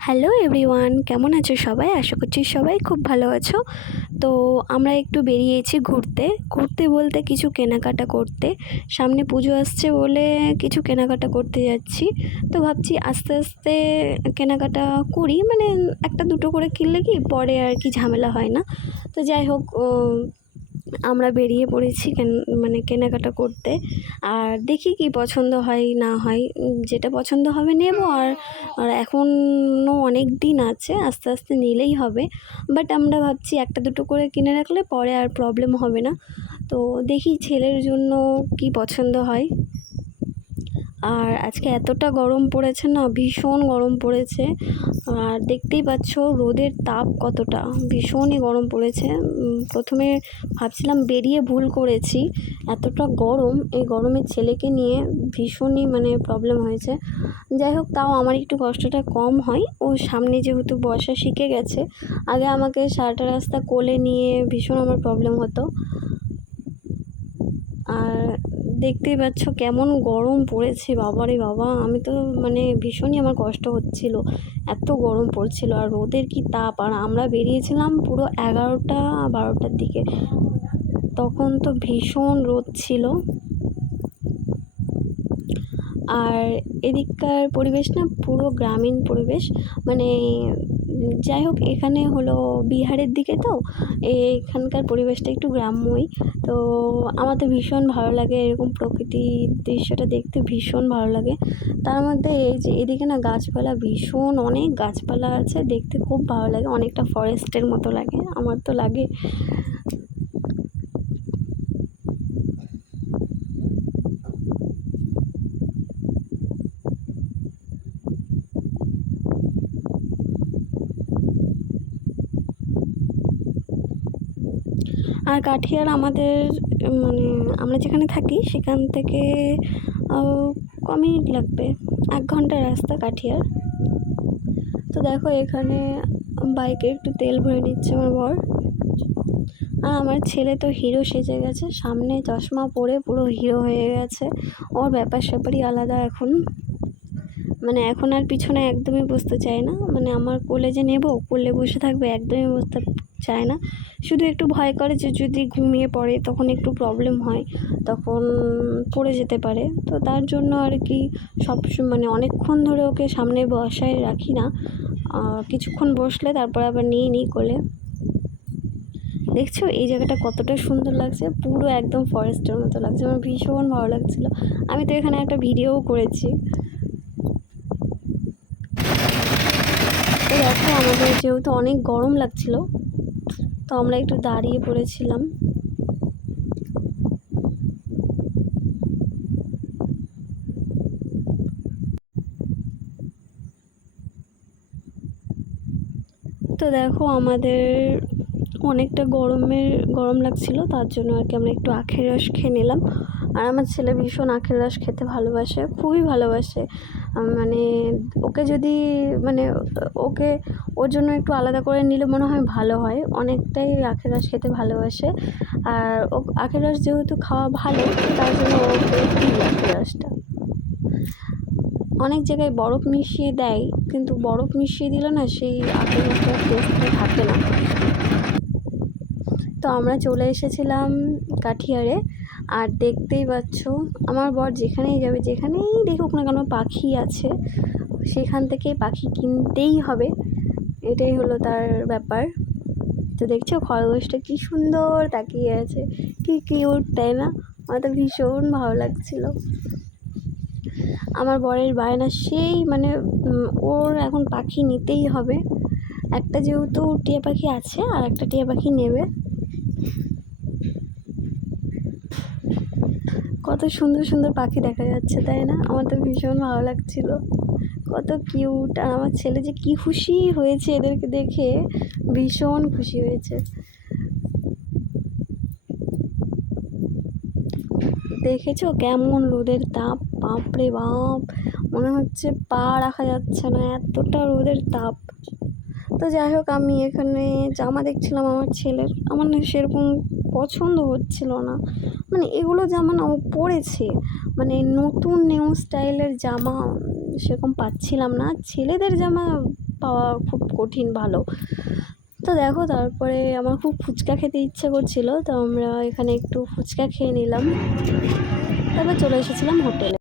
Hello everyone, কেমন আছো সবাই? আশা করছি সবাই খুব ভালো আছো। তো আমরা একটু বেরিয়েছি ঘুরতে। ঘুরতে বলতে কিছু কেনাকাটা করতে। সামনে পুজো আসছে বলে কিছু কেনাকাটা করতে যাচ্ছি। তো ভাবছি আস্তে আস্তে কেনাকাটা করি। মানে একটা দুটো করে কিনলে কি পরে আর কি ঝামেলা হয় না। তো যাই হোক আমরা বেরিয়ে পড়েছি কেন মানে কেনাকাটা করতে। আর দেখি কি পছন্দ হয়, না হয়। যেটা পছন্দ হবে নেব আর আর এখনও অনেক দিন আছে, আস্তে আস্তে নিলেই হবে। বাট আমরা ভাবছি একটা দুটো করে কিনে রাখলে পরে আর প্রবলেম হবে না। তো দেখি ছেলের জন্য কি পছন্দ হয়। আর আজকে এতটা গরম পড়েছে না, ভীষণ গরম পড়েছে। আর দেখতেই পাচ্ছ রোদের তাপ কতটা, ভীষণই গরম পড়েছে। প্রথমে ভাবছিলাম বেরিয়ে ভুল করেছি। এতটা গরম, এই গরমের ছেলেকে নিয়ে ভীষণই মানে প্রবলেম হয়েছে। যাই হোক, তাও আমার একটু কষ্টটা কম হয়। ও সামনে যেহেতু বসা শিখে গেছে, আগে আমাকে সারাটা রাস্তা কোলে নিয়ে ভীষণ আমার প্রবলেম হতো। দেখতেই পাচ্ছ কেমন গরম পড়েছে, বাবারে বাবা। আমি তো মানে ভীষণই আমার কষ্ট হচ্ছিল, এত গরম পড়ছিল আর রোদের কি তাপ। আর আমরা বেরিয়েছিলাম পুরো এগারোটা, বারোটার দিকে। তখন তো ভীষণ রোদ ছিল। আর এদিককার পরিবেশ না পুরো গ্রামীণ পরিবেশ। মানে যাই হোক, এখানে হলো বিহারের দিকে তো, এখানকার পরিবেশটা একটু গ্রাম্যই। তো আমার তো ভীষণ ভালো লাগে, এরকম প্রকৃতির দৃশ্যটা দেখতে ভীষণ ভালো লাগে। তার মধ্যে এই যে এদিকে না গাছপালা ভীষণ, অনেক গাছপালা আছে, দেখতে খুব ভালো লাগে, অনেকটা ফরেস্টের মতো লাগে, আমার তো লাগে। আর কাঠিয়ার আমাদের মানে আমরা যেখানে থাকি, সেখান থেকে ক মিনিট লাগবে? এক ঘণ্টার রাস্তা কাঠিয়ার। তো দেখো এখানে বাইকে একটু তেল ভরে নিচ্ছে আমার বর। আর আমার ছেলে তো হিরো সেজে গেছে। সামনে চশমা পরে পুরো হিরো হয়ে গেছে। ওর ব্যাপার স্যাপারই আলাদা এখন। মানে এখন আর পিছনে একদমই বসতে চায় না। মানে আমার কোলে যে নেব, কোলে বসে থাকবে একদমই বসতে চায় না। শুধু একটু ভয় করে যে যদি ঘুমিয়ে পড়ে তখন একটু প্রবলেম হয়, তখন পড়ে যেতে পারে। তো তার জন্য আর কি সব মানে অনেকক্ষণ ধরে ওকে সামনে বসায় রাখি না। কিছুক্ষণ বসলে তারপর আবার নিয়ে নিই কোলে। দেখছ? এই জায়গাটা কতটা সুন্দর লাগছে। পুরো একদম ফরেস্টের মতো লাগছে। আমার ভীষণ ভালো লাগছিল। আমি তো এখানে একটা ভিডিওও করেছি। দেখো, আমাদের যেহেতু অনেক গরম লাগছিল, তো আমরা একটু দাঁড়িয়ে পড়েছিলাম। তো দেখো, আমাদের অনেকটা গরমের, গরম লাগছিল, তার জন্য আর কি আমরা একটু আখের রস খেয়ে নিলাম। আর আমার ছেলে ভীষণ আখের রস খেতে ভালোবাসে, খুবই ভালোবাসে। মানে ওকে যদি মানে ওকে ওর জন্য একটু আলাদা করে নিলে মনে হয় ভালো হয়। অনেকটাই আখের রস খেতে ভালোবাসে। আর ও, আখের রস যেহেতু খাওয়া ভালো, তার জন্য ওকে আখের রসটা। অনেক জায়গায় বরফ মিশিয়ে দেয়, কিন্তু বরফ মিশিয়ে দিলে না সেই আখের রসটার টেস্টটা থাকে না। তো আমরা চলে এসেছিলাম কাঠিয়ারে। আর দেখতেই পাচ্ছ, আমার বর যেখানেই যাবে, যেখানেই দেখুক না কেন পাখি আছে, সেখান থেকে পাখি কিনতেই হবে। এটাই হলো তার ব্যাপার। তো দেখছ, খরগোশটা কী সুন্দর তাকিয়ে আছে। কী কিউট তাই না? আমার তো ভীষণ ভালো লাগছিল। আমার বরের বায়না সেই মানে ওর এখন পাখি নিতেই হবে। একটা যেহেতু টিয়া পাখি আছে, আর একটা টিয়া পাখি নেবে। কত সুন্দর সুন্দর পাখি দেখা যাচ্ছে, তাই না? আমার তো ভীষণ ভালো লাগছিল। কত কিউট আর আমার ছেলে যে কী খুশি হয়েছে এদেরকে দেখে, ভীষণ খুশি হয়েছে। দেখেছ কেমন রোদের তাপ? বাপরে বাপ! মনে হচ্ছে পা রাখা যাচ্ছে না, এতটা রোদের তাপ। তো যাই হোক, আমি এখানে জামা দেখছিলাম আমার ছেলের। আমার সেরকম পছন্দ হচ্ছিল না। মানে এগুলো জামা না ও পরেছে মানে নতুন নিউ স্টাইলের জামা সেরকম পাচ্ছিলাম না। ছেলেদের জামা পাওয়া খুব কঠিন ভালো। তো দেখো তারপরে আমার খুব ফুচকা খেতে ইচ্ছে করছিল, তো আমরা এখানে একটু ফুচকা খেয়ে নিলাম। তারপর চলে এসেছিলাম হোটেলে।